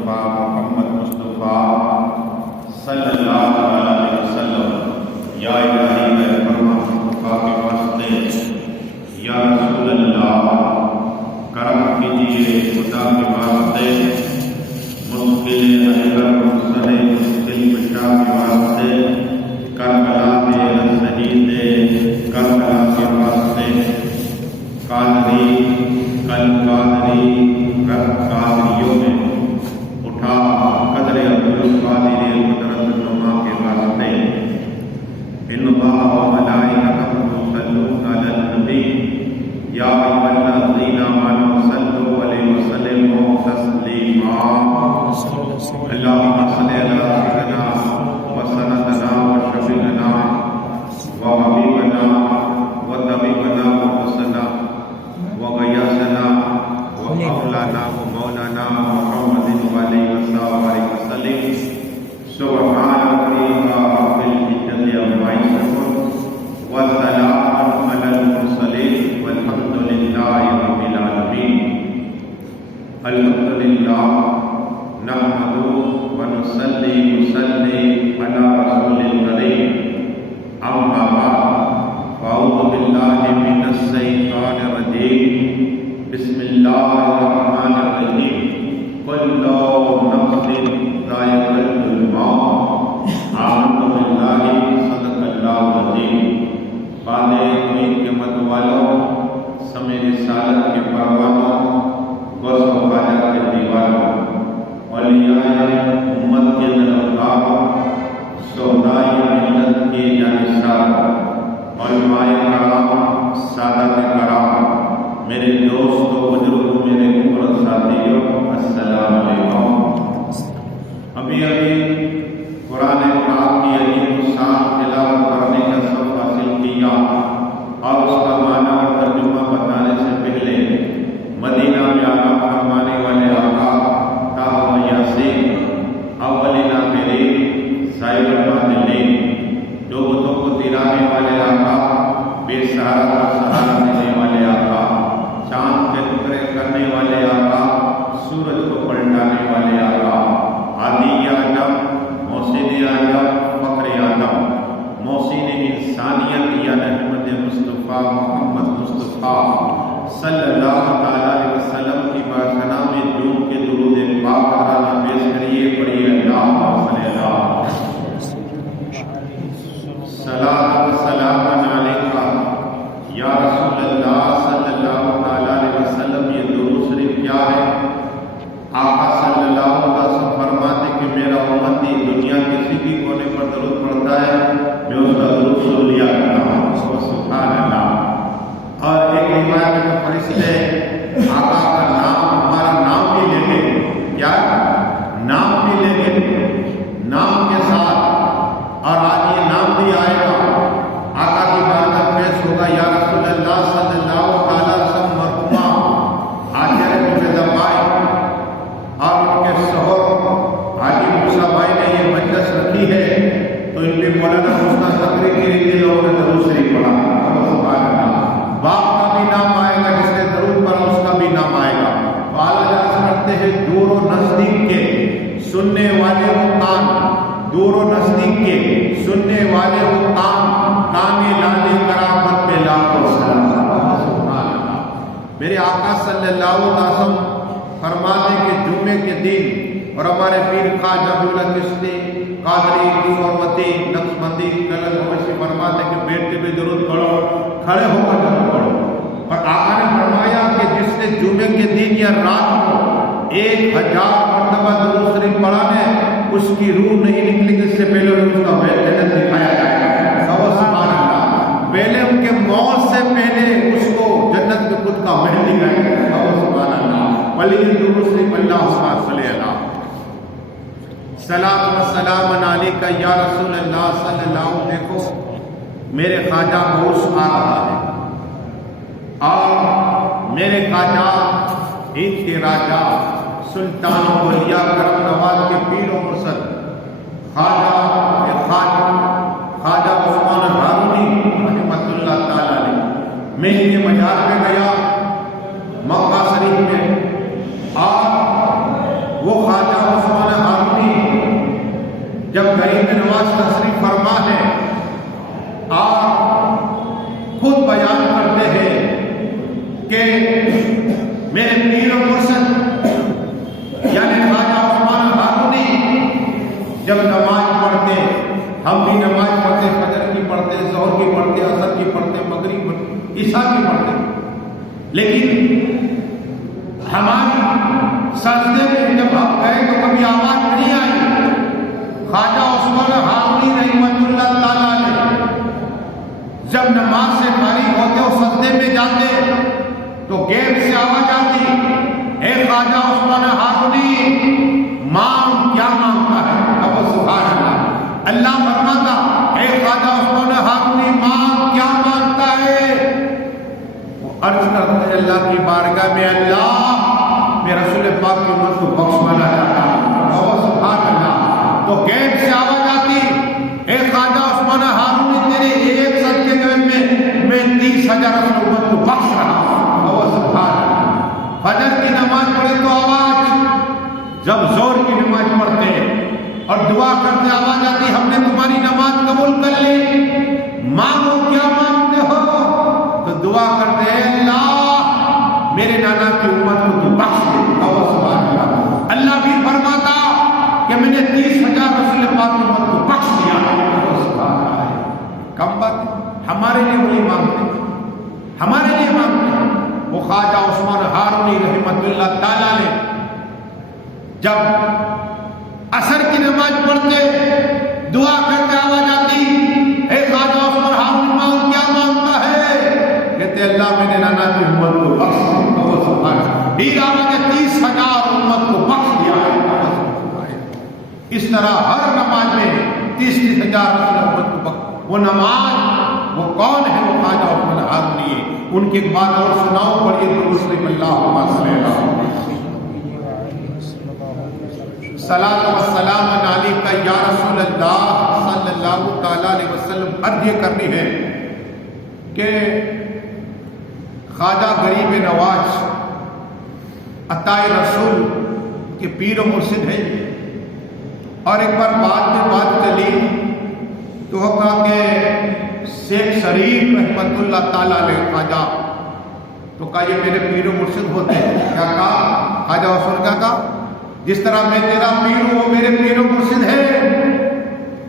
مصطفیٰ محمد مصطفیٰ صلی اللہ علیہ وسلم یا الہی میں فرما مصطفیٰ کے واسطے یا رسول اللہ کرم کیجیے خدا کے واسطے مشکل مشکل مٹا کے واسطے کربلا میں شہید کربلا کے واسطے قادری قادریوں میں اٹھا قدر عبدالقادر قدرت نما کے واسطے ان اللہ و ملائکتہ یصلون علی النبی یا ایھا الذین آمنوا صلوا علیہ وسلم تسلیما اللہم صل علی سیدنا و سندنا و شفیعنا و حبیبنا و طبیبنا و حسنا و غیاثنا و مولانا و مولانا محمد علیہ وسلم سبحان ربک رب العزت عما یصفون وسلام علی المرسلین والحمد للہ رب العالمین الحمدللہ نحمدہ ونصلی وسلم علی رسول الکریم اما بعد فاعوذ باللہ من الشیطان الرجیم بسم اللہ الرحمن الرحیم کل نفس ذائقۃ الموت آمنت باللہ صدق اللہ العظیم بعد امید کے مت والوں سمے رسالت کے پروانوں غوث و حاجت کے دیوانوں اولیاء امت کے طلبگار شہدائے ملت کے جانثار علماء کرام سادات کرام میرے دوستوں بزرگوں میرے عمر ساتھیوں السلام علیکم۔ ابھی قرآن پاک کی عظیم الشان تلاوت کرنے کا سبق حاصل کیا اور اس کا معنی اور ترجمہ بتانے سے پہلے مدینہ میں آقا فرمانے والے آقا تاہم یاسین اولین آخرین صاحب الباطنین جو بتوں کو تیرانے والے آقا بے سہارا کا سہارا دینے والے آقا چاند کے ٹکڑے کرنے والے آقا سورج کو پلٹانے والے آقا عادی اعظم محسن اعظم فخر اعظم محسن انسانیت یا احمد مصطفیٰ محمد مصطفیٰ صلی اللہ علیہ وسلم کی بارگاہ میں جھوم کے درود پاک ترانہ پیش کریے پڑھیے اللہم صلی اللہ صلاۃ و سلام علیکہ یا رسول اللہ صلی اللہ علیہ وسلم۔ یہ درود شریف کیا ہے؟ آقا صلی اللہ علیہ وسلم فرماتے کہ میرا امتی دنیا کسی بھی کونے پر درود پڑھتا ہے میں اس کا درود سن لیا کرتا ہوں، سبحان اللہ۔ اور ایک روایت میں فرشتے آقا کا نام ہمارا نام بھی لیں گے، کیا نام بھی لیں گے نام کے ساتھ، اور آج یہ نام بھی آئے گا آقا کی بارگاہ پیش ہوگا یا رسول اللہ صلی اللہ علیہ وسلم مرحومہ حاجر مجدہ بھائی اور ان کے شوہر حاجی موسیٰ بھائی نے یہ مجلس رکھی ہے تو ان پہ مولانا حسنہ ذکری کے لیے لوگوں نے درود شریف پڑھا، سبحان اللہ۔ باپ کا بھی نام آئے گا، جس نے درود پڑھا اس کا بھی نام آئے گا۔ تو اعلیٰ حضرت کرتے ہیں دور و نزدیک کے سننے والے وہ کان، دور و نزدیک کے سننے والے وہ کان لانے کرامت پہ لاکھوں سلام، سبحان اللہ۔ میرے آقا صلی اللہ علیہ وسلم فرماتے کہ جمعے کے دن اور ہمارے پیر خواجہ عبداللہ چشتی قادری سورمتی نقشبندی کلر مبشر فرماتے کہ بیٹھ کے بھی درود پڑھو، کھڑے ہو کر درود پڑھو۔ اور آقا نے فرمایا کہ جس نے جمعے کے دن یا رات کو 1000 مرتبہ درود شریف پڑھا ہے اس کی روح نہیں نکلے گی، اس سے پہلے اس کا جنت دکھایا جائے گا، سبحان اللہ۔ پہلے ان کے موت سے پہلے اس کو جنت میں خود کا محل دکھائے گا، سبحان اللہ۔ ولی درود شریف اللہ صلی اللہ صلاۃ و سلام علیکہ یا رسول اللہ صلی اللہ علیہ وسلم۔ دیکھو میرے خواجہ عروس آ رہا ہے اور میرے خواجہ ہند کے راجہ سلطان اولیاء کرم نواز کے پیر و مرشد خواجہ عثمان ہارونی رحمۃ اللہ تعالی علیہ، میں ان کے مزار پہ گیا مکہ شریف میں، اور وہ خواجہ عثمان ہارونی جب غریب نواز تشریف فرما ہے اور خود بیان کرتے ہیں کہ میرے پیر و مرشد یعنی خواجہ عثمان ہارونی جب نماز پڑھتے، ہم بھی نماز پڑھتے، فجر کی پڑھتے، ظہر کی پڑھتے، عصر کی پڑھتے، مغرب پڑھتے، عشاء کی پڑھتے، لیکن ہماری سجدے میں جب ہم گئے تو کبھی آواز نہیں آئی۔ خواجہ عثمان ہارونی رحمۃ اللہ تعالیٰ نے جب نماز سے فارغ ہوتے اور سجدے میں جاتے تو غیب سے آواز آتی، اے خواجہ عثمان ہارونی مانگ، کیا مانگتا ہے؟ اب سبحان اللہ، اللہ فرماتا اے خواجہ عثمان ہارونی مانگ، کیا مانگتا ہے؟ وہ عرض کرتے ہیں اللہ کی بارگاہ میں، اللہ میں رسول پاک کی امت کو بخشوانا چاہتا ہوں۔ سبحان اللہ، تو غیب سے آواز آتی، اے خواجہ عثمان ہارونی تیرے ایک صدقے میں 30,000 امت کو بخش رہا ہوں۔ سبحان اللہ، فجر کی نماز پڑھے تو آواز، جب زور کی نماز پڑھتے اور دعا کرتے آواز آتی، ہم نے تمہاری نماز قبول کر لی، مانگو کیا مانگتے ہو؟ تو دعا کرتے ہیں اللہ میرے نانا کی امت کو تو بخش دے۔ سبحان اللہ، اللہ بھی فرماتا کہ میں نے 30,000 رسول پاک کی امت کو بخش دیا۔ سبحان اللہ، کم بات ہمارے لیے وہی مانگتے، ہمارے لیے مانگتے۔ وہ خواجہ عثمان ہارونی رحمۃ اللہ تعالیٰ نے جب عصر کی نماز پڑھتے دعا کرتے آواز آتی، اے خواجہ عثمان ہارونی مانگ، کیا مانگتا ہے؟ کہتے اللہ میں نے نانا کی امت کو بخش دیا۔ ٹھیک آواز 30,000 امت کو بخش دیا ہے۔ اس طرح ہر نماز میں 30,000 امت کو بخش۔ وہ نماز وہ کون ہے؟ وہ خواجہ عثمان ہارونی ہے۔ ان کی ایک بات اور سناؤ، پڑھیے درود شریف، اللہم صلی اللہ صلاۃ و سلام علیک یا رسول اللہ صلی اللہ تعالیٰ علیہ وسلم۔ عرض یہ کرنی ہے کہ خواجہ غریب نواز عطا رسول کے پیر و مرشد ہیں، اور ایک بار بعد میں بات چلی تو وہ کہا کہ شیخ شریف رحمۃ اللہ تعالیٰ علیہ خواجہ، تو کہا یہ میرے پیر و مرشد ہوتے ہیں۔ کیا کہا؟ خواجہ عثمان کا کہا جس طرح میں تیرا پیر ہوں وہ میرے پیر و مرشد ہے،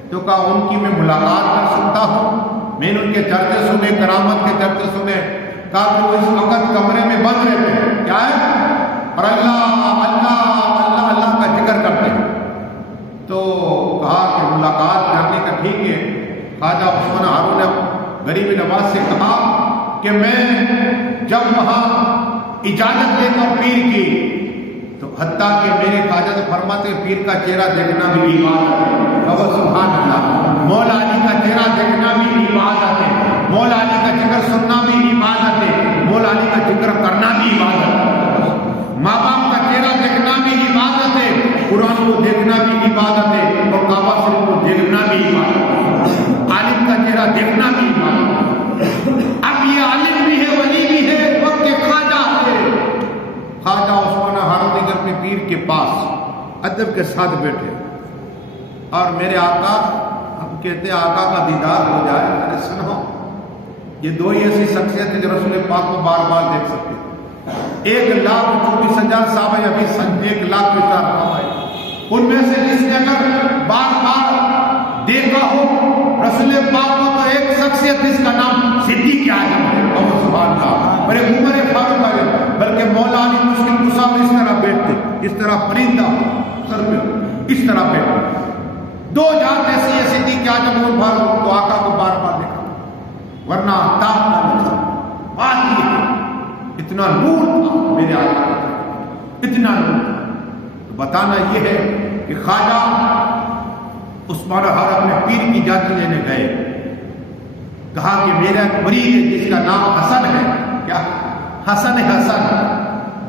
تو کہا ان کی میں ملاقات کر سکتا ہوں؟ میں نے ان کے چرچے سنے، کرامت کے چرچے سنے۔ کہا کہ وہ اس وقت کمرے میں بند رہتے ہیں، کیا ہے؟ اور اللہ اللہ اللہ اللہ کا ذکر کرتے ہیں۔ تو کہا کہ ملاقات کرنے کا ٹھیک ہے۔ خواجہ عثمان ہارون نے غریب نواز سے کہا کہ میں جب وہاں اجازت لے کر پیر کی تو حتیٰ کہ میرے خواجہ تو فرماتے ہیں پیر کا چہرہ دیکھنا بھی عبادت ہے۔ سبحان اللہ، مولا علی کا چہرہ دیکھنا بھی عبادت ہے، مولا علی کا ذکر سننا بھی عبادت ہے، مولا علی کا ذکر کرنا بھی عبادت ہے، ماں باپ کا چہرہ دیکھنا بھی عبادت ہے، قرآن کو دیکھنا بھی عبادت ہے، اور کعبہ شریف کو دیکھنا بھی عبادت ہے، عالم کا چہرہ دیکھنا بھی عبادت ہے۔ اب یہ عالم بھی ہے، ولی بھی ہے، وقت کے خواجہ ہے۔ خواجہ عثمان ہارونی اپنے پیر کے پاس ادب کے ساتھ بیٹھے، اور میرے آقا، ہم کہتے ہیں آقا کا دیدار ہو جائے، ارے سنو، یہ دو ہی ایسی شخصیت ہے جو رسول پاک کو بار بار دیکھ سکتے۔ 1,24,000 صحابہ ابھی 1,00,000 ان میں سے جس نے اگر بار بار دیکھا ہو رسول پاک کو تو ایک شخصیت جس کا نام صدیق اعظم ہے۔ سبحان اللہ، بڑے عمر فاروق ہے، بلکہ مولا علی مشکل کشا اس طرح بیٹھتے، اس طرح پرندہ سر پہ اس طرح بیٹھتے۔ دو جات ایسی ہے، صدیق اعظم اور فاروق، تو آقا کو بار بار دیکھا، ورنہ تاپ نہ دیکھا۔ بات یہ اتنا نور تھا میرے آقا، اتنا نور تھا۔ تو بتانا یہ ہے کہ خواجہ عثمان ہارون اپنے پیر کی اجازت لینے گئے، کہا کہ میرا مرید ہے جس کا نام حسن ہے، کیا حسن ہے؟ حسن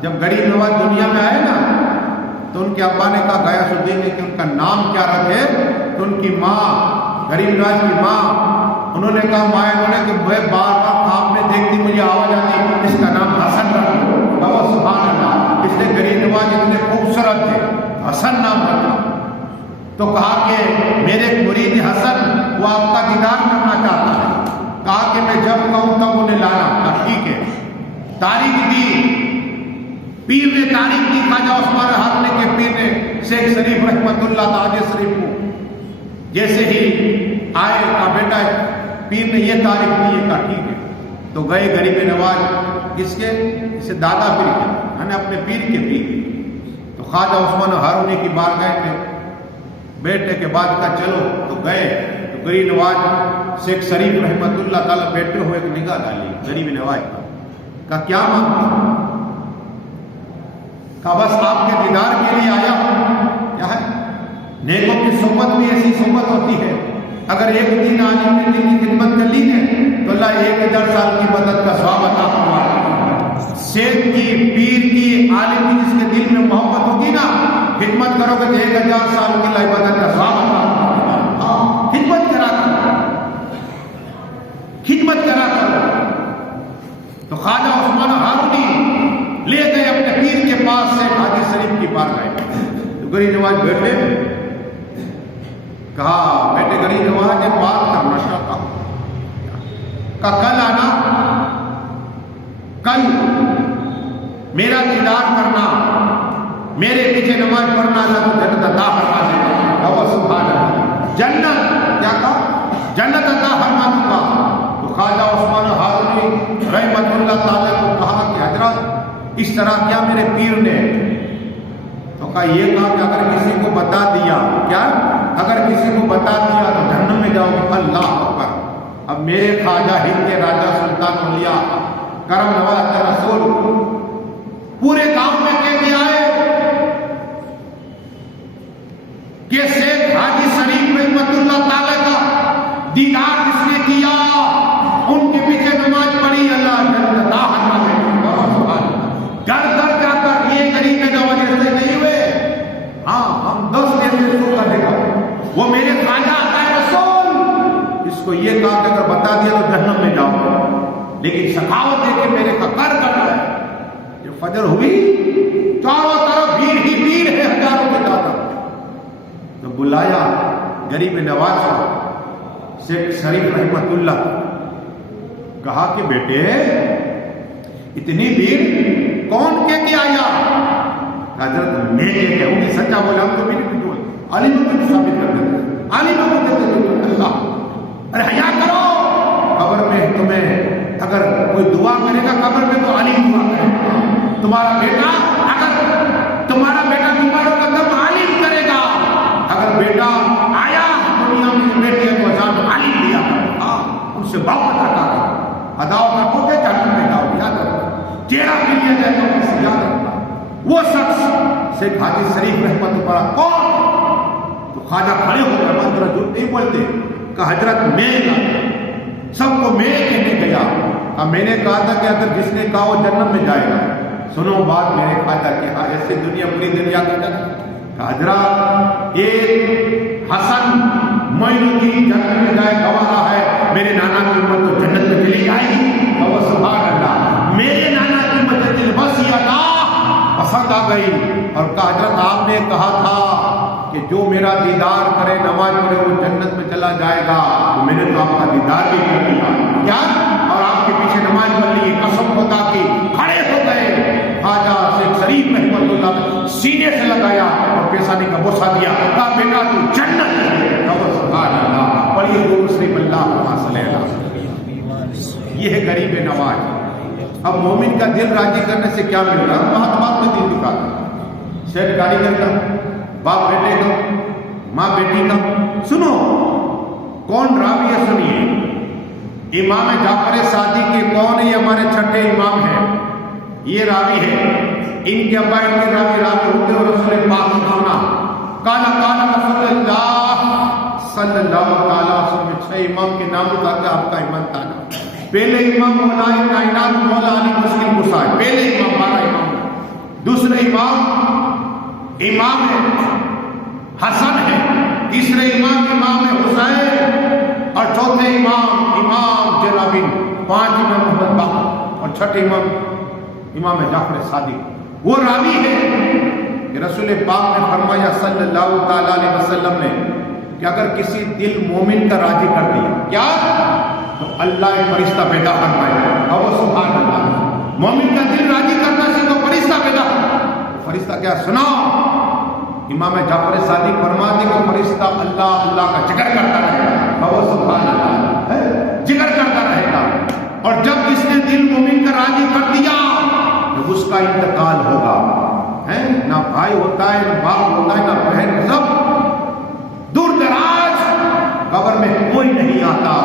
جب غریب نواز دنیا میں آئے نا تو ان کے ابا نے کہا غیاث الدین نے کہ ان کا نام کیا رکھے، تو ان کی ماں، غریب نواز کی ماں، انہوں نے کہا ماں نے کہ میں بار بار خواب میں دیکھتی مجھے آواز آتی اس کا نام حسن رکھو۔ سبحان اللہ، اس لیے غریب نواز اتنے خوبصورت تھے، حسن نام رکھا۔ تو کہا کہ میرے مرید حسن وہ آپ کا دیدار کرنا چاہتا ہے۔ کہا کہ میں جب کہوں تب انہیں لانا۔ کہا ٹھیک ہے۔ تاریخ دی، پیر نے تاریخ دی خواجہ عثمان ہارونی کے پیر نے شیخ شریف رحمت اللہ تعالی شریف کو جیسے ہی آئے کہا بیٹا پیر نے یہ تاریخ دی ہے۔ کہا ٹھیک ہے۔ تو گئے غریب نواز کس کے؟ اسے دادا پیر کے، یعنی اپنے پیر کے پیر۔ تو خواجہ عثمان ہارونی کی بار گئے تھے بیٹے کے بعد کا چلو، تو گئے تو غریب نواز شیخ شریف رحمت اللہ تعالیٰ بیٹھے ہوئے ایک نگاہ ڈالی غریب نواز کا۔ کہا کیا مانگتا؟ کہا بس آپ کے دیدار کے لیے آیا ہوں۔ کیا ہے؟ نیکوں کی صحبت بھی ایسی صحبت ہوتی ہے، اگر ایک دن عالم نے دین کی خدمت کر لی ہے تو اللہ 1000 سال کی مدد کا ثواب عطا فرمائے۔ شیخ کی، پیر کی، عالم کی جس کے دل میں محبت ہوگی نا، خدمت کرو گے تو 1000 سال کی اللہ مدد کا ثواب عطا فرمائے۔ خدمت کرا کرو، خدمت کرا کرو۔ تو خواجہ عثمان ہارونی لے گئے اپنے پیر کے پاس سے حاجی شریف کی بار گئے۔ تو غریب نواز بیٹھے، کہا بیٹے غریب نواز ایک بات کرنا چاہتا ہوں۔ کہا کل آنا، کل میرا دیدار کرنا، میرے پیچھے نماز پڑھنا، اللہ کو جنت عطا فرما دے گا۔ سبحان اللہ، جنت کیا کہا؟ جنت عطا فرما دوں گا۔ تو خواجہ عثمان ہارونی رحمت اللہ تعالیٰ کو کہا کہ حضرت اس طرح کیا میرے پیر نے؟ تو کہا یہ کہا کہ اگر کسی کو بتا دیا، کیا اگر کسی کو بتا دیا تو جہنم میں جاؤ گے۔ اللہ اکبر۔ اب میرے خواجہ ہند کے راجہ سلطان اولیاء کرم نواز رسول پورے گاؤں میں کہہ کے آئے کہ شیخ حاجی شریف رحمت اللہ تعالی کا دیدار جس نے کیا، ان کے پیچھے نماز پڑھی، اللہ جنت عطا فرما دے گا۔ گھر گھر جا کر یہ غریب نواز ایسے نہیں ہوئے، ہاں ہم 10 دن سے شروع کر دے گا، وہ میرے خواجہ آتا ہے رسول، اس کو یہ کہا کہ اگر بتا دیا تو جہنم میں جاؤ، لیکن سخاوت دے کے میرے کا کر کرنا ہے۔ جب فجر ہوئی چاروں طرف بھیڑ ہی بھیڑ ہے، ہزاروں کی تعداد۔ تو بلایا غریب نواز کو، شیخ شریف رحمت اللہ، کہا کہ بیٹے اتنی بھیڑ کون کہہ کے آیا؟ حضرت میں یہ کہوں گی سچا بولا، ہم تو بھی نہیں بول عالم کو ثابت کر دیتے، عالم کو کہتے ہیں اللہ ارے حیا کرو، قبر میں تمہیں اگر کوئی دعا کرے گا قبر میں تو عالم دعا کرے گا، تمہارا بیٹا اگر تمہارا بیٹا بیمار ہوگا تب عالم کرے گا، اگر بیٹا آیا دنیا میں بیٹے تو اذان عالم دیا کرے، ان سے محبت رکھا کرو، اداؤ کا کو کہ جہنم میں جاؤ، یاد رکھو چہرہ بھی لیا جائے تو کسی یاد رکھنا۔ وہ شخص شیخ حاجی شریف رحمت اللہ کون؟ تو خواجہ کھڑے ہو کر منظر جھوٹ نہیں بولتے کہ حضرت میں سب کو میں کہنے گیا، اب میں نے کہا تھا کہ اگر جس نے کہا وہ جنت میں جائے گا۔ سنو بات میرے خواجہ کی، ہاں ایسے دنیا پوری دنیا کا کہ حضرت ایک حسن معین الدین جنت میں جائے گواہ ہے، میرے نانا کی امت تو جنت میں چلی جائے گی۔ سبحان اللہ، میرے نانا کی امت دل بس یہ اللہ پسند آ گئی، اور کہا حضرت آپ نے کہا تھا کہ جو میرا دیدار کرے نماز پڑھے وہ جنت میں چلا جائے گا، تو میں نے تو آپ کا دیدار بھی کر دیا کیا، اور آپ کے پیچھے نماز پڑھ لی، قسم خدا کی کھڑے ہو گئے۔ خواجہ شیخ شریف رحمت اللہ سینے سے لگایا اور پیشانی کا بوسہ دیا، کہا بیٹا تو جنت ہے۔ سبحان اللہ، پڑھیے درود شریف، اللہم صلی اللہ علیہ وسلم۔ یہ ہے غریب نواز۔ اب مومن کا دل راضی کرنے سے کیا مل رہا؟ بات بات میں دل دکھاتا، شیخ کاریگر کا، باپ بیٹے کا، ماں بیٹی کا۔ سنو کون راوی ہے، سنیے، امام جعفر صادق کے کون ہے؟ یہ ہمارے چھٹے امام ہیں، یہ راوی ہے، ان کے ابا ان کے راوی ہوتے اور رسول پاک سنا کالا کالا رسول اللہ صلی اللہ تعالیٰ وسلم۔ 6 امام کے نام اٹھا کے آپ کا ایمان تانا۔ پہلے امام مولا کائنات مولا علی مشکل مسائل، پہلے امام 12 امام۔ دوسرے امام ہے حسن ہے، تیسرے امام ہے حسین، اور چوتھے امام جلابین، 5 امام محمد باقر، اور چھٹے امام جعفر صادق۔ وہ راوی ہے کہ رسول پاک نے فرمایا صلی اللہ تعالیٰ علیہ وسلم نے کہ اگر کسی دل مومن کا راضی کر دیا کیا تو اللہ ایک فرشتہ پیدا فرمائے گا. اور سبحان اللہ، مومن کا دل راضی کرنا سے تو فرشتہ پیدا. فرشتہ کیا سنا؟ امام جعفر صادق فرماتے کہ فرشتہ اللہ اللہ کا ذکر کرتا رہے گا. اور سبحان اللہ، ذکر کرتا رہے گا. اور جب اس نے دل مومن کا راضی کر دیا تو اس کا انتقال ہوگا. نہ بھائی ہوتا ہے، نہ باپ ہوتا ہے، نہ بہن، سب دور دراز قبر میں کوئی نہیں آتا.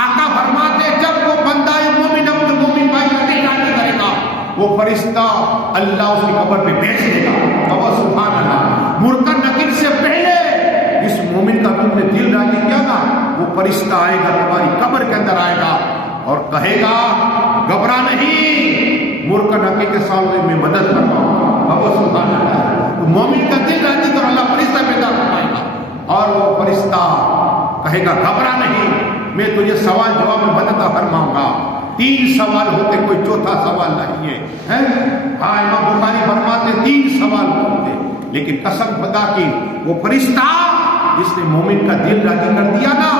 آقا فرماتے جب وہ بندہ مومن اپنے مومن بھائی کا دل راضی کرے گا وہ فرشتہ اللہ اس کی قبر پہ بھیج دے گا. اور سبحان اللہ، مرکن نکیر سے پہلے اس مومن کا تم نے دل راضی کیا نا، وہ فرشتہ آئے گا تمہاری قبر کے اندر آئے گا اور کہے گا گھبرا نہیں، مرکن نکیر کے سامنے میں مدد فرماؤں. اور سبحان اللہ، مومن کا دل راضی کر اللہ فرشتہ پیدا فرمائے گا اور وہ فرشتہ کہے گا گھبرا نہیں، میں تجھے سوال جواب میں مدد فرماؤں گا. 3 سوال ہوتے، کوئی چوتھا سوال نہیں ہے. ہاں امام بخاری فرماتے 3 سوال ہوتے، لیکن قسم خدا کی وہ فرشتہ جس نے مومن کا دل راضی کر دیا نا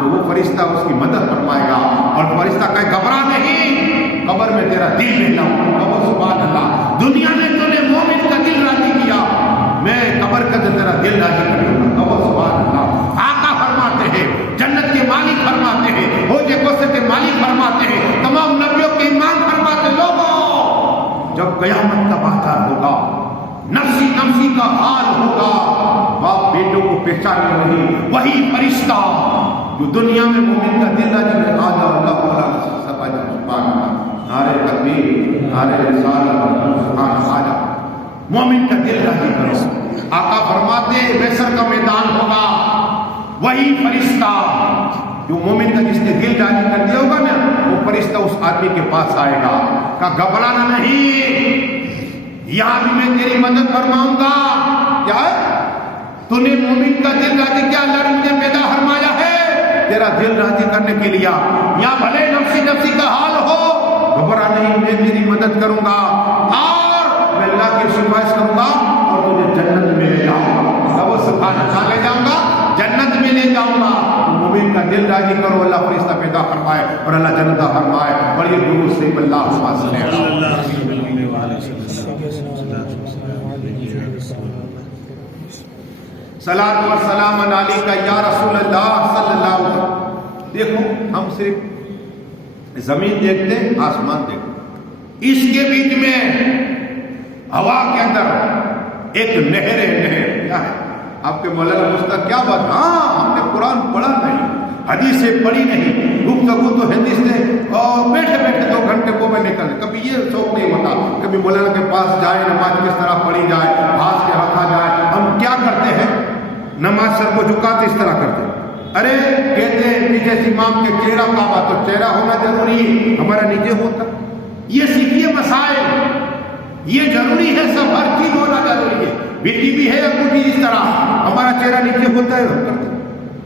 تو وہ فرشتہ اس کی مدد فرمائے گا. اور فرشتہ کہے گھبرا نہیں، قبر میں تیرا دل لے لاؤں. اور سبحان اللہ، دنیا میں تو نے مومن کا دل راضی کیا، میں قبر کا تیرا دل راضی کر لوں گا. اور سبحان اللہ، آقا فرماتے ہیں، جنت کے مالک فرماتے ہیں، حوض کوثر کے مالک فرماتے ہیں، تمام نبیوں کے امام فرماتے، لوگوں جب قیامت کا بازار ہوگا، نفسی نفسی کا حال ہوگا، باپ بیٹوں کو پہچانے نہیں، وہی فرشتہ جو دنیا میں مومن کا دل راضی کر آ جاؤ اللہ تعالیٰ سبحان اللہ، نعرہ تکبیر، نعرہ رسالت، سبحان اللہ، مومن کا دل راضی کرو. آقا فرماتے محشر کا میدان ہوگا، وہی فرشتہ جو مومن کا جس نے دل راضی کر دیا ہوگا نا وہ فرشتہ اس آدمی کے پاس آئے گا، کہا گھبرانا نہیں، یہاں بھی میں تیری مدد فرماؤں گا. کیا تو نے مومن کا دل راضی کیا، اللہ نے مجھے پیدا فرمایا ہے تیرا دل راضی کرنے کے لیے، یا بھلے نفسی نفسی کا حال ہو، گھبرا نہیں، میں تیری مدد کروں گا اور میں اللہ کی سفارش کروں گا اور تجھے جنت میں لے جاؤں گا. وہ سبحان اللہ، لے جاؤں گا جنت میں لے جاؤں گا. مومن کا دل راضی کرو، اللہ فرشتہ پیدا فرمائے اور اللہ جنت فرمائے. اور یہ درود سے اللہ صلی اللہ علیہ صلاۃ و سلام علیکہ یا رسول اللہ صلی اللہ علیہ وسلم. دیکھو ہم صرف زمین دیکھتے ہیں، آسمان دیکھتے، اس کے بیچ میں ہوا کے اندر ایک نہر ہے. کیا ہے؟ آپ کے مولانا مستق کیا بات، ہاں ہم نے قرآن پڑھا نہیں، حدیثیں پڑھی نہیں، گفتگو تو حدیث نے اور بیٹھے بیٹھے 2 گھنٹے کو میں نکل، کبھی یہ شوق نہیں ہوتا کبھی مولانا کے پاس جائے، نماز کس طرح پڑھی جائے، ہاتھ سے رکھا جائے. ہم کیا کرتے ہیں، نماز سر کو جھکاتے اس طرح کرتے ہیں. ارے کہتے ہیں نیچے امام کے چہرہ کعبہ، تو چہرہ ہونا ضروری ہے، ہمارا نیچے ہوتا. یہ سیکھیے مسائل، یہ ضروری ہے، سب ہر چیز ہونا ضروری ہے. بیٹی بھی ہے انگوٹھی اس طرح، ہمارا چہرہ نیچے ہوتا ہے، ہم کرتے.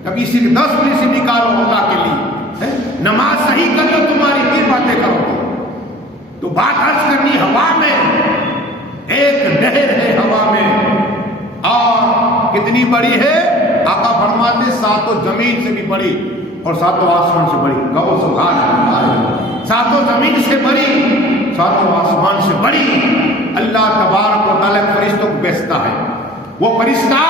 کبھی صرف 10 منٹ سے نکالو اللہ کے لیے، نماز صحیح کر لو، تمہاری یہ باتیں کرو. تو بات عرض کرنی، ہوا میں ایک نہر ہے، ہوا میں، اور کتنی بڑی ہے؟ آقا فرماتے 7 زمین سے بھی بڑی اور 7 آسمان سے بڑی. کہو سبحان اللہ، 7 زمین سے بڑی، 7 آسمان سے بڑی. اللہ تبارک و تعالیٰ فرشتوں کو بیچتا ہے. وہ فرشتہ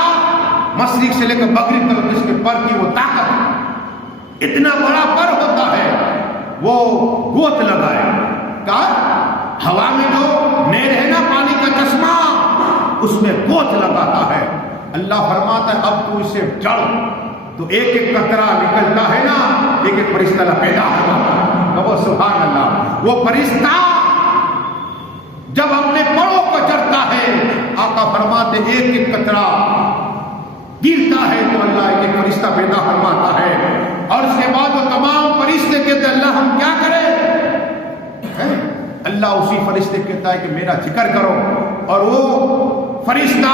مشرق سے لے کر مغرب تک جس کے پر کی وہ طاقت، اتنا بڑا پر ہوتا ہے، وہ گوت لگائے. کہا ہوا میں جو نہر ہے نا، پانی کا چشمہ، اس میں گوت لگاتا ہے. اللہ فرماتا ہے اب تو اسے جڑ، تو ایک ایک قطرہ نکلتا ہے نا، ایک ایک فرشتہ پیدا ہوتا ہے. وہ سبحان اللہ، وہ فرشتہ جب اپنے پڑوں کو چڑھتا ہے، آقا فرماتے ایک ایک قطرہ گرتا ہے تو اللہ ایک ایک فرشتہ پیدا فرماتا ہے. اور اس کے بعد وہ تمام فرشتے کہتے ہیں اللہ ہم کیا کریں؟ اللہ اسی فرشتے کہتا ہے کہ میرا ذکر کرو. اور وہ فرشتہ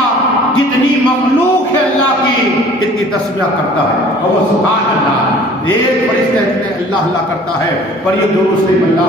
جتنی مخلوق ہے اللہ کی اتنی تسبیح کرتا ہے. اور وہ سبحان اللہ، ایک فرشتہ جتنے اللہ اللہ کرتا ہے. پر یہ درود سے اللہ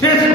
600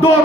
2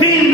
3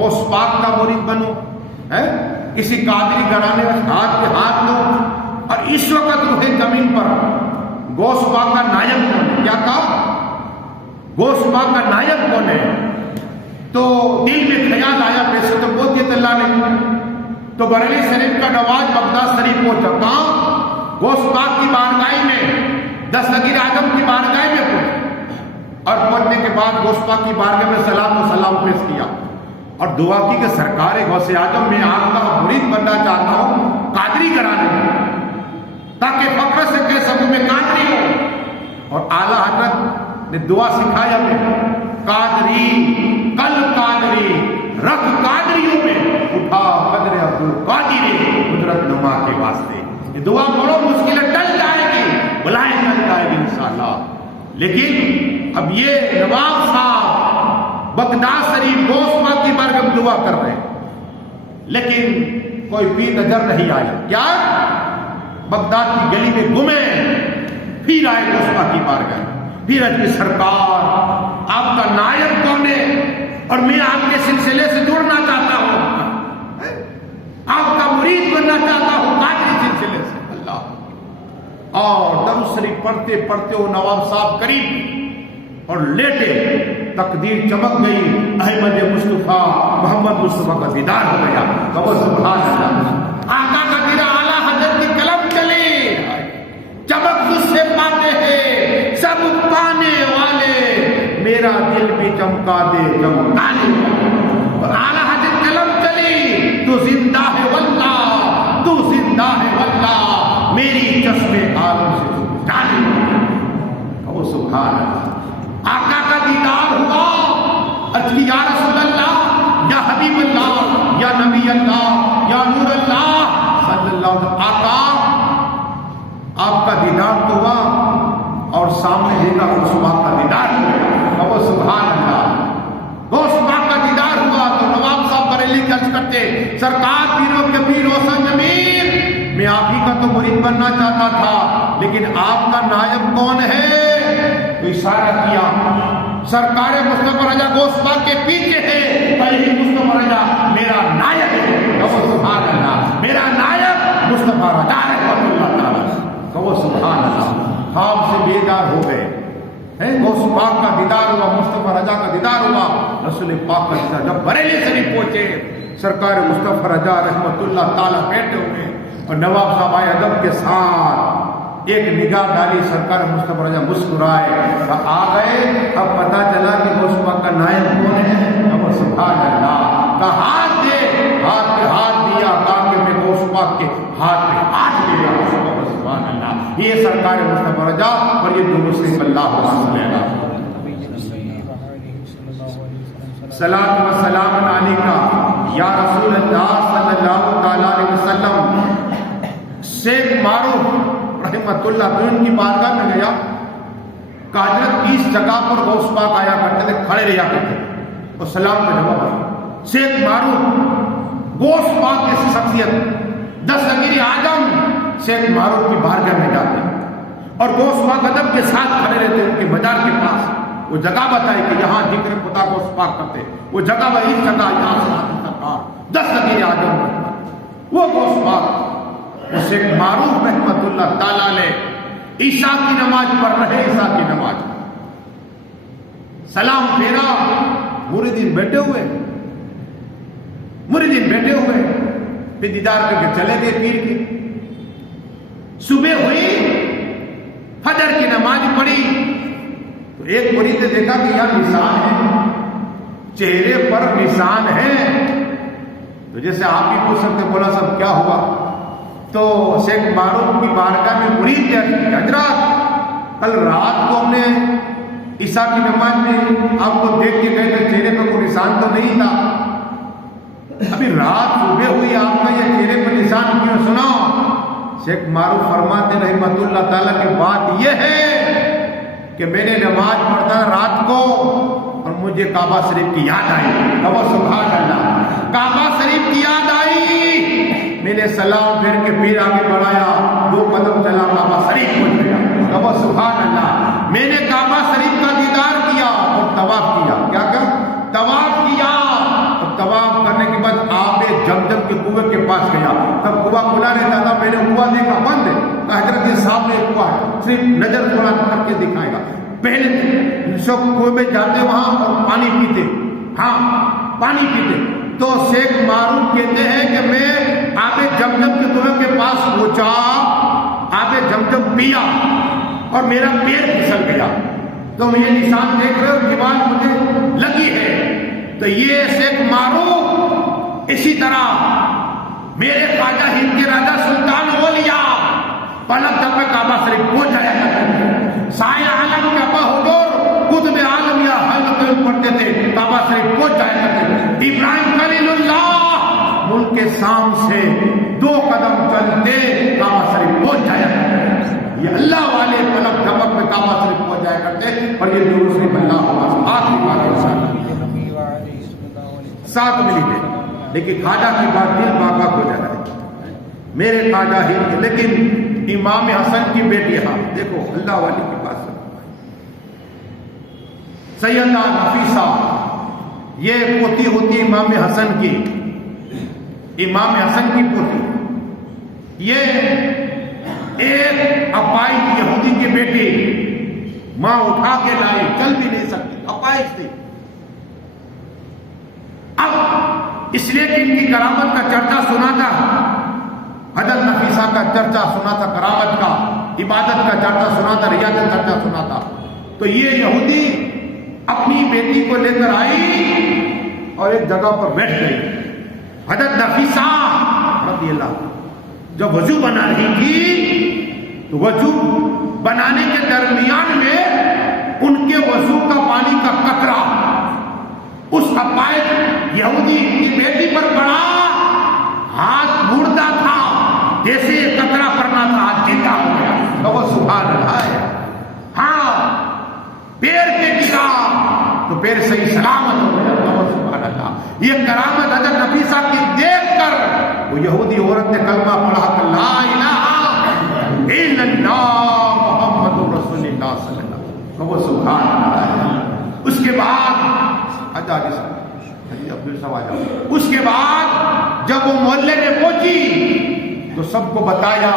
غوث پاک کا مرید بنو، کسی قادری گھرانے ہاتھ پہ ہاتھ دو. اور اس وقت روح زمین پر غوث پاک کا نائب کون ہے؟ کیا کہا؟ غوث پاک کا نائب کون ہے؟ تو دل میں خیال آیا، پیسے تو بہت دیے اللہ نے. تو بریلی شریف کا نواز بغداد شریف پہنچا. کہاں؟ غوث پاک کی بارگاہ میں، دستگیر اعظم کی بارگاہ میں پہنچا. اور پہنچنے کے بعد غوث پاک کی بارگاہ میں سلام پیش کیا اور دعا کی کہ سرکار غوث اعظم میں آپ کا مرید بننا چاہتا ہوں قادری گھرانے میں، تاکہ فخر سے کہہ سکوں میں قادری ہوں. اور اعلیٰ حضرت نے دعا سکھایا میں قادری کل قادری رکھ قادریوں میں اٹھا قدر عبدالقادری قدرت نما کے واسطے. یہ دعا بڑو مشکل ہے، ٹل جائے گی، بلائیں ٹل جائے گی انشاءاللہ. لیکن اب یہ نواب صاحب بغداد شریف غوث پاک کی بارگاہ میں دعا کر رہے ہیں، لیکن کوئی بھی نظر نہیں آیا. کیا؟ بغداد کی گلی میں گھومے، پھر آئے غوث پاک کی بارگاہ. پھر اجلی سرکار آپ کا نائب کون ہے اور میں آپ کے سلسلے سے جڑنا چاہتا ہوں، آپ کا مرید بننا چاہتا ہوں قادری سلسلے سے. اللہ. اور درود شریف پڑھتے پڑھتے وہ نواب صاحب قریب اور لیٹے، تقدیر چمک گئی، احمد مصطفیٰ محمد مصطفیٰ کا دیدار ہو گیا. سبحان اللہ. آقا کا دیدار، اعلیٰ حضرت کی قلم چلی، چمک تجھ سے پاتے ہیں سب پانے والے، میرا دل بھی چمکا دے چمکانے والے. اور اعلیٰ حضرت قلم چلی، تو زندہ ہے واللہ، تو زندہ ہے واللہ، میری چشمے عالم سے تو جانے والے. سبحان اللہ. آقا کا دیدار ہوا، اچھی یا رسول اللہ، یا حبیب اللہ، یا نبی اللہ، یا نور اللہ صلی اللہ علیہ وسلم. آقا آپ کا دیدار تو ہوا اور سامنے دیکھا غوث پاک کا دیدار ہوا. وہ سبحان اللہ. غوث پاک کا دیدار ہوا تو نواب صاحب بریلی کی عرض کرتے، سرکار پیروں کے پیر روشن ضمیر، میں آپ ہی کا تو مرید بننا چاہتا تھا، لیکن آپ کا نائب کون ہے؟ تو اشارہ کیا، سرکار مصطفیٰ رضا غوث پاک کے پیچھے ہے، پہلی مصطفیٰ رضا میرا نائب ہے. سبحان اللہ. میرا نائب مصطفیٰ رضا رحمۃ اللہ تعالی. سبحان اللہ. خواب سے بیدار ہو گئے، غوث پاک کا دیدار ہوا، مصطفیٰ رضا کا دیدار ہوا، رسول پاک کا دیدار. جب بریلی شریف پہنچے، سرکار مصطفیٰ رضا رحمۃ اللہ تعالی بیٹھے ہوئے اور نواب صاحب آئے ادب کے ساتھ، ایک نگاہ ڈالی، سرکار مصطفیٰ رضا مسکرائے، آ گئے. اب پتہ چلا کہ غوث پاک کا نائب کون ہے. اب سبحان اللہ. کا ہاتھ دے، ہاتھ پہ ہاتھ دیا، کہا کہ میں غوث پاک کے ہاتھ پہ ہاتھ دے رہا ہوں. سبحان اللہ. یہ سرکار مصطفیٰ رضا اور یہ درود شریف اللہ علیہ صلاۃ و سلام علیکہ یا رسول اللہ صلی اللہ تعالی علیہ وسلم. شیخ معروف رحمۃ اللہ ان کی بارگاہ میں گیا. حضرت اس جگہ پر غوث پاک آیا کرتے تھے، کھڑے رہا کرتے اور سلام کا جواب آیا. شیخ معروف غوث پاک کی شخصیت، دستگیر اعظم شیخ معروف کی بارگاہ میں جاتے اور غوث پاک ادب کے ساتھ کھڑے رہتے. ان کے مزار کے پاس وہ جگہ بتائی کہ یہاں ذکر خدا غوث پاک کرتے. وہ جگہ وہی جگہ یہاں سے سرکار دستگیر اعظم وہ غوث پاک، وہ شیخ معروف رحمۃ اللہ تعالی علیہ عشاء کی نماز پڑھ رہے. عشاء کی نماز سلام پھیرا، مریدین بیٹھے ہوئے، پھر دیدار کر کے چلے گئے پیر کے. صبح ہوئی، فجر کی نماز پڑھی تو ایک مرید نے دیکھا کہ یہاں نشان ہے، چہرے پر نشان ہے. تو جیسے آپ بھی پوچھ سکتے، بولا صاحب کیا ہوا؟ تو شیخ معروف کی بارگاہ میں مرید کیا کہ حضرات کل رات کو ہم نے عشاء کی نماز میں آپ کو دیکھ کے گئے تھے، چہرے پر کوئی نشان تو نہیں تھا. ابھی رات صبح ہوئی، آپ کا یہ چہرے پر نشان کیوں؟ سناؤ. شیخ معروف فرماتے رحمۃ اللہ تعالیٰ کی بات یہ ہے کہ میں نے نماز پڑھتا رات کو اور مجھے کعبہ شریف کی یاد آئی. سبحان اللہ. کعبہ شریف کی یاد آئی، میں نے سلام پھیر کے پھر آگے بڑھایا، 2 قدم چلا، کعبہ شریف پہنچ گیا. سبحان اللہ. میں نے کعبہ شریف کا دیدار کیا اور طواف کیا. کیا طواف کیا. اور طواف کنواں کھلا رہتا تھا، میں نے کنواں دیکھا بند ہے، حضرت یہ سامنے ایک کنواں ہے، صرف نظر تھوڑا کر کے دکھائے گا. پہلے سب کنویں میں جاتے وہاں اور پانی پیتے، ہاں پانی پیتے. تو شیخ معروف کہتے ہیں کہ میں آب زمزم کے کنویں کے پاس پہنچا، آب زمزم پیا اور میرا پیر پھسل گیا. تم یہ نشان دیکھ رہے ہو، دیوار مجھے لگی ہے. تو یہ شیخ معروف اسی طرح میرے خواجہ ہند کے راجا سلطان اولیاء پلک دم میں کعبہ شریف پہنچ جایا کرتے تھے. سایہ عالم کے ابا حضور قطب عالم یا حضرت پڑھتے تھے، کعبہ شریف پہنچ جایا کرتے تھے. ابراہیم خلیل اللہ ملک کے شام سے 2 قدم چلتے کعبہ شریف پہنچ جایا کرتے تھے. یہ اللہ والے پلک دھمک میں کعبہ شریف پہنچ جایا کرتے. اور یہ درود شریف اللہ آخری بات ساتھ ملی تھے. لیکن خواجہ کی بات دل باغا ہو جاتا ہے. میرے خواجہ ہی، لیکن امام حسن کی بیٹی، ہاں دیکھو اللہ والی کی بات سیدہ نفیسہ، یہ پوتی ہوتی ہے امام حسن کی، امام حسن کی پوتی. یہ ایک اپائش یہودی کی بیٹی، ماں اٹھا کے لائی، چل بھی نہیں سکتی، اپائش تھی. اب اس لیے کہ ان کی کرامت کا چرچا سنا تھا، حضرت نفیسہ کا چرچا سنا تھا، کرامت کا، عبادت کا چرچا سنا تھا، ریاضت چرچا سنا تھا. تو یہ یہودی اپنی بیٹی کو لے کر آئی اور ایک جگہ پر بیٹھ گئی. حضرت نفیسہ رضی اللہ جب وضو بنا رہی تھی تو وضو بنانے کے درمیان میں ان کے وضو کا پانی کا قطرہ اس اپائش یہودی کی بیٹی پر پڑا. ہاتھ مڑتا تھا، جیسے قطرہ پڑنا تھا، ہاتھ جیتا ہو گیا. تو سبحان اللہ ہے. ہاں پیر کے گرا تو پیر صحیح سلامت ہو گیا. سبحان اللہ. یہ کرامت حضرت نفیسہ کی دیکھ کر وہ یہودی عورت نے کلمہ پڑھا کہ لا الہ الا اللہ محمد رسول اللہ صلی اللہ علیہ وسلم. سبحان اللہ. اس کے بعد اس کے بعد جب وہ محلے میں پہنچی تو سب کو بتایا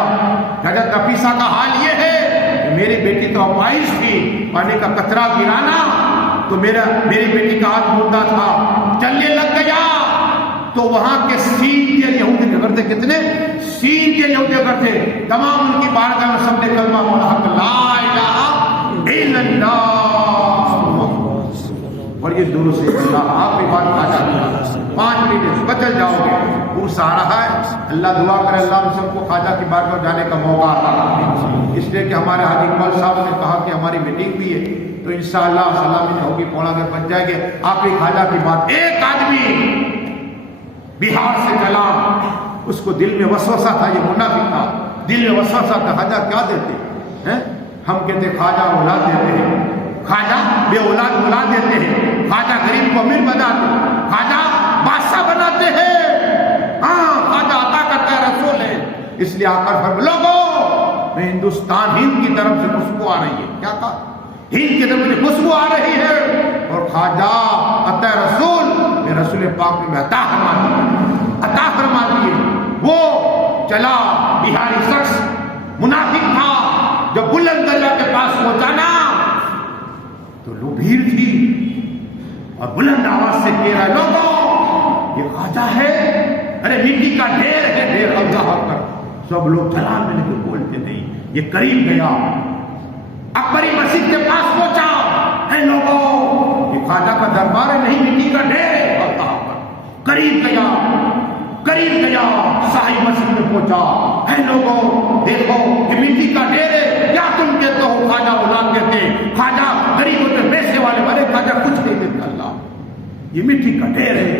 کہ حضرت نفیسہ کا حال یہ ہے کہ میری بیٹی تو اپائش تھی، پانی کا قطرہ گرانا تو میری بیٹی کا ہاتھ مردہ تھا، چلنے لگ گیا. تو وہاں کے سین کے یہودی کے گھر تھے، کتنے سین کے یہودی کے گھر تھے، تمام ان کی بارگاہ میں سب نے کلمہ پڑھا کہ لا الہ الا اللہ. اور یہ درود سے اللہ آپ کی بات آ جاتی ہے. 5 منٹ بچل جاؤ گے. عرص آ رہا ہے، اللہ دعا کرے اللہ ہم سب کو خواجہ کی بات پر جانے کا موقع آتا. اس لیے کہ ہمارے حاجی اقبال صاحب نے کہا کہ ہماری میٹنگ بھی ہے تو انشاءاللہ سلامی ہوگی، پونا گھر بن جائے گے. آپ کی خواجہ کی بات. ایک آدمی بہار سے چلا، اس کو دل میں وسوسہ تھا، یہ منافق تھا، دل میں وسوسہ تھا خواجہ کیا دیتے ہیں؟ ہم کہتے خواجہ اولاد دیتے ہیں، خواجہ بے اولاد اولاد دیتے ہیں، خواجہ غریب کو امیر بناتے، خواجہ بادشاہ بناتے ہیں. ہاں خواجہ عطا کرتا ہے، رسول ہے. اس لیے آ کر لوگوں میں ہندوستان ہند کی طرف سے خوشبو آ رہی ہے. کیا کہا؟ ہند کی طرف سے خوشبو آ رہی ہے اور خواجہ عطا رسول میں رسول پاک میں عطا فرما دیے. وہ چلا بہاری شخص منافق تھا. جب بلند دریا کے پاس پہنچانا تو لو بھیڑ تھی اور بلند آواز سے کہہ رہا ہے لوگوں یہ خواجہ ہے، ارے مٹی کا ڈھیر ہے، ڈھیر اللہ اکبر. سب لوگ جلال میں نہیں بولتے نہیں. یہ قریب گیا، اکبری مسجد کے پاس پہنچا، اے لوگوں یہ خواجہ کا دربار ہے، نہیں مٹی کا ڈھیر ہے. اللہ اکبر. قریب گیا شاہی مسجد میں پہنچا، اے لوگوں دیکھو یہ مٹی کا ڈھیر ہے، کیا تم کہتے ہو خواجہ اولاد کہتے، خواجہ غریب ہوتے پیسے والے بڑے، خواجہ کچھ نہیں دیتا. اللہ یہ مٹی کا ڈھیر ہے.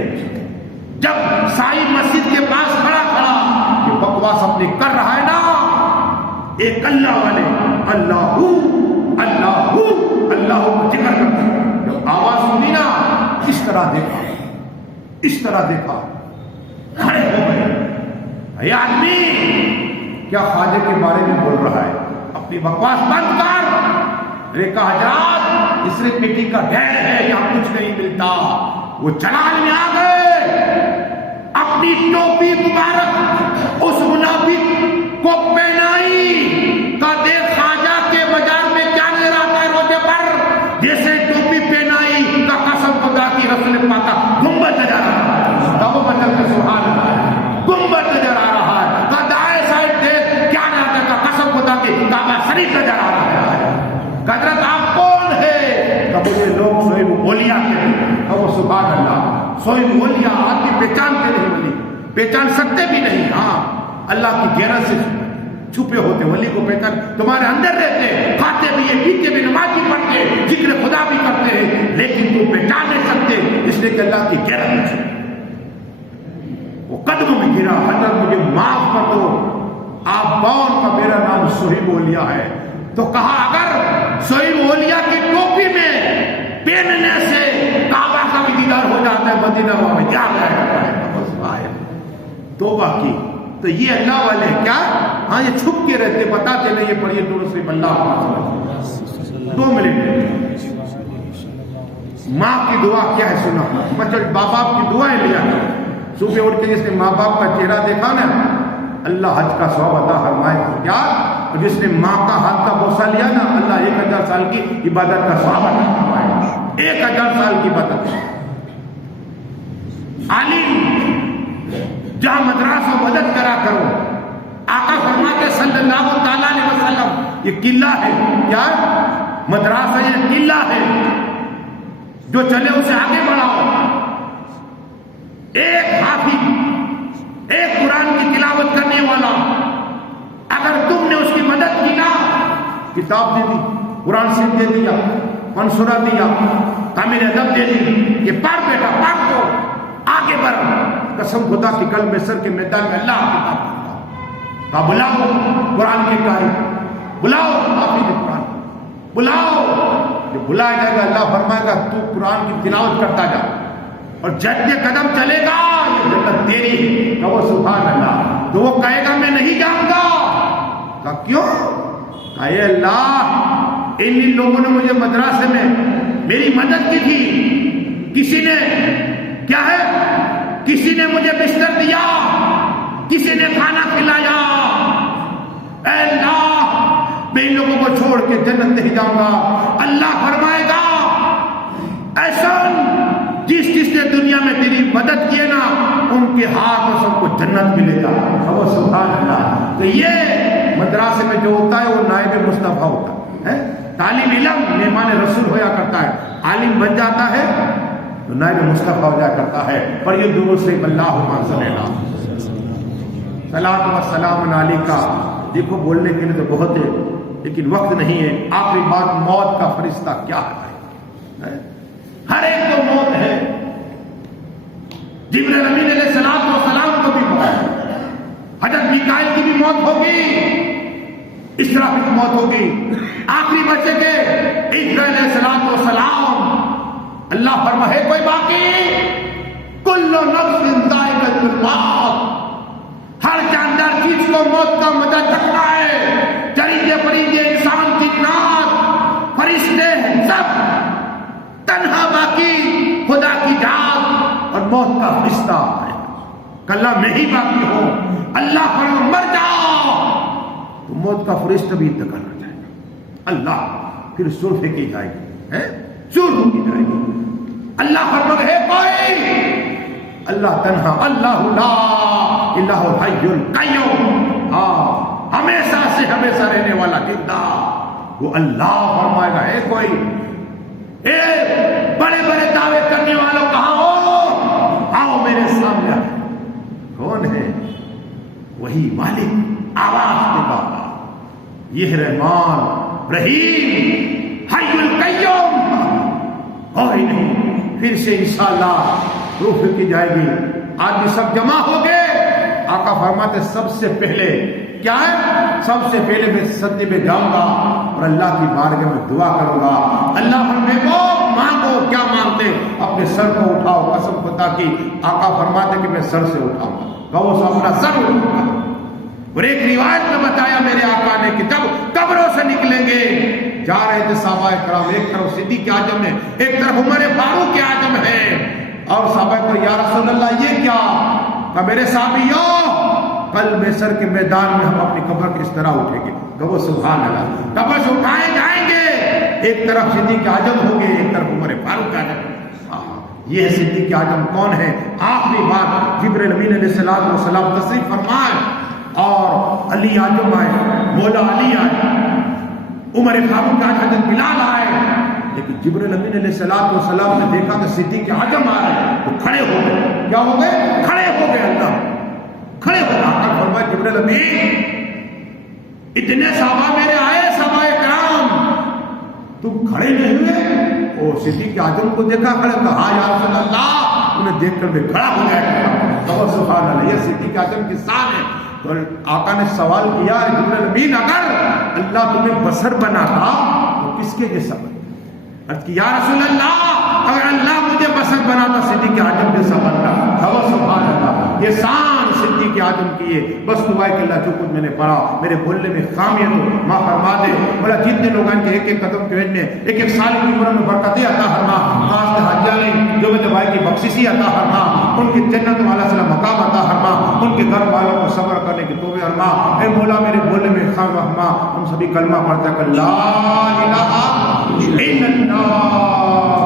جب شاہی مسجد کے پاس کھڑا یہ بکواس اپنی کر رہا ہے نا، ایک اللہ والے اللہ کا ذکر کرتے ہیں. جب آواز سنی نا اس طرح دیکھا کھڑے ہو گئے. یہ آدمی کیا خواجہ کے بارے میں بول رہا ہے؟ اپنی بکواس بند کر. ریکا حضرات اس صرف مٹی کا ڈھیر ہے، یہاں کچھ نہیں ملتا. وہ جلال میں آ گئے، اپنی ٹوپی مبارک اس غریب نظر آ رہا ہے. حضرت آپ کون ہے؟ کہ مجھے لوگ شعیب اولیاء کہتے ہیں. کہ وہ سبحان اللہ، شعیب اولیاء آدمی پہچانتے نہیں، ولی پہچان سکتے بھی نہیں. ہاں اللہ کی غیرت سے چھپے ہوتے، ولی کو پہچان تمہارے اندر رہتے، کھاتے بھی ہیں، پیتے بھی، نماز بھی پڑھتے، ذکر خدا بھی کرتے ہیں، لیکن تم پہچان نہیں سکتے اس لیے کہ اللہ کی غیرت میں چھپے. وہ قدموں میں گرا، حضرت مجھے معاف کر دو، آپ کون؟ کا میرا نام شعیب اولیاء ہے. تو کہا اگر شعیب اولیاء کی ٹوپی میں پہننے سے کعبہ کا بھی دیدار ہو جاتا ہے مدینہ میں، کیا ہے؟ توبہ کی. تو یہ اللہ والے کیا؟ ہاں یہ چھپ کے رہتے، بتاتے نہیں. یہ پڑھیے درود شریف اللہ 2 منٹ. ماں کی دعا کیا ہے سنا. بچہ باپ باپ کی دعائیں لیا کرو. صبح اٹھ کے جس نے ماں باپ کا چہرہ دیکھا نا، اللہ حج کا ثواب عطا فرمائے. کیا؟ اور جس نے ماں کا ہاتھ کا بوسہ لیا نا، اللہ 1000 سال کی عبادت کا ثواب عطا فرمائے. 1000 سال کی عبادت. عالم جہاں مدرسہ مدد کرا کرو. آقا فرماتے صلی اللہ تعالیٰ علیہ وسلم یہ قلعہ ہے. کیا؟ مدرسہ یہ قلعہ ہے، جو چلے اسے آگے بڑھاؤ. ایک حافظ، ایک قرآن کی تلاوت کرنے والا، اگر تم نے اس کی مدد کی نا، کتاب دے دی، قرآن شریف دے دیا، منصورہ دیا، کامل ادب دے دی، یہ پڑھ بیٹا پڑھ دو، آگے بڑھ. قسم خدا کی کل محشر کے میدان میں اللہ کی بات کرتا. بلاؤ قرآن کے قاری، بلاؤ حافظ قرآن، بلاؤ. جو بلایا جائے گا اللہ فرمائے گا تو قرآن کی تلاوت کرتا جا، اور جب یہ قدم چلے گا یہ جنت تیری ہے. کہ وہ سبحان اللہ. تو وہ کہے گا میں نہیں جاؤں گا. کہا کیوں؟ کہا اے اللہ ان لوگوں نے مجھے مدرسے میں میری مدد کی تھی، کسی نے کیا ہے، کسی نے مجھے بستر دیا، کسی نے کھانا کھلایا. اے اللہ میں ان لوگوں کو چھوڑ کے جنت نہیں جاؤں گا. اللہ فرمائے گا ایسا جس نے دنیا میں تیری مدد کیے نا، ان کے ہاتھ میں سب کو جنت ملے گا. سبحان اللہ. تو یہ مدرسے میں جو ہوتا ہے وہ نائب مصطفیٰ ہوتا ہے. طالب علم مہمان رسول ہویا کرتا ہے، عالم بن جاتا ہے تو نائب مصطفیٰ ہو جایا کرتا ہے. پر یہ درود شریف اللہم صلی اللہ صلاۃ و سلام علیکہ. دیکھو بولنے کے لیے تو بہت ہے لیکن وقت نہیں ہے. آخری بات، موت کا فرشتہ کیا ہے؟ ہر ایک کو موت ہے. جبرائیل امین علیہ السلام کو بھی موت ہے، حضرت میکائیل کی بھی موت ہوگی، اسرافیل کی موت ہوگی. آخری بچے تھے اسرائیل علیہ السلام. اللہ فرمائے کوئی باقی؟ کل نفس ذائقۃ الموت. ہر جاندار چیز کو موت کا مزہ چکھنا ہے. چرندے پرندے، انسان، جنات، فرشتے سب. تنہا باقی خدا کی ذات اور موت کا فرشتہ ہے. کلّا میں ہی باقی ہوں. اللہ فرمائے مر جاؤ تو موت کا فرشتہ بھی انتقال ہو جائے گا. اللہ پھر سور پھینکی جائے گی، سور پھینکی جائے گی. اللہ فرمائے ہے کوئی؟ اللہ تنہا، اللہ لا الہ الحی القیوم. ہاں ہمیشہ سے ہمیشہ رہنے والا زندہ وہ اللہ فرمائے گا ہے کوئی؟ اے بڑے بڑے دعوے کرنے والوں کہاں ہو؟ آؤ میرے سامنے. کون ہے؟ وہی مالک آواز دیتا یہ رحمان رحیم حی القیوم. ہو ہی نہیں. پھر سے انشاءاللہ روح کی جائے گی. آدمی سب جمع ہو گئے. آقا فرماتے سب سے پہلے کیا ہے؟ سب سے پہلے میں سجدے میں جاؤں گا اور اللہ کی بارگاہ میں دعا کروں گا. اللہ فرمائے کو مانگو، کیا مانگتے؟ اپنے سر کو اٹھاؤ. قسم خدا کی آقا فرماتے کہ میں سر سے اٹھاؤں گا. کہو سو اپنا سر اٹھاؤں. اور ایک روایت میں بتایا میرے آقا نے کہ جب قبروں سے نکلیں گے، جا رہے تھے صحابہ کرام، ایک طرف صدیق اعظم ہے، ایک طرف عمر فاروق اعظم ہے. اور صحابہ کو یا رسول اللہ یہ کیا؟ کہ میرے صحابیوں کل محشر کے میدان میں ہم اپنی قبر کی اس طرح اٹھیں گے. کہو سبحان اللہ. قبر سے اٹھائے جائیں گے، ایک طرف صدیق اعظم ہوں گے، ایک طرف عمر فاروق اعظم. یہ صدیق اعظم کون ہے؟ آخری بات جبرائیل امین علیہ السلام تشریف فرمائے اور علی اعظم آئے، مولا علی آئے. عمر فاروق کے حضرت بلال آئے، لیکن جبرائیل امین علیہ السلام نے دیکھا کہ صدیق اعظم آ رہے ہیں، تو کھڑے ہو گئے. کیا ہو گئے؟ کھڑے ہو گئے. اللہ کھڑے ہو گئے. آقا فرمایا جبرائیل امین اتنے صحابہ میرے آئے، صحابہ کرام، تم کھڑے نہیں ہوئے؟ اور صدیق اعظم کو دیکھا کھڑے، کہا ہاں یا رسول اللہ، انہیں دیکھ کر میں کھڑا ہو گیا. سبحان اللہ، یہ صدیق اعظم کی شان ہے. تو آقا نے سوال کیا جبرائیل امین اگر اللہ تمہیں بصر بناتا تو کس کے جیسا بنتا؟ عرض کی یا رسول اللہ اگر اللہ مجھے بصر بناتا صدیق اعظم جیسا بنتا. سبحان اللہ، یہ شان صدیق اعظم کی ہے. بس دعا کہ اللہ جو کچھ میں نے پڑھا میرے بولنے میں خامیت ہو ماں فرما دے. بولا جتنے لوگ ہیں کہ ایک ایک قدم کے بھیجنے، ایک ایک سال کی عمر میں برکتیں عطا فرما، خاص حاجیاں جو میرے بھائی کی بخششی عطا فرما، ان کی جنت والا صلی مقام عطا فرما، ان کے گھر والوں کو صبر کرنے کی توفیق فرما. اے مولا میرے بولنے میں خام رحما. ہم سبھی کلمہ پڑھتے ہیں کہ لا الہ الا اللہ.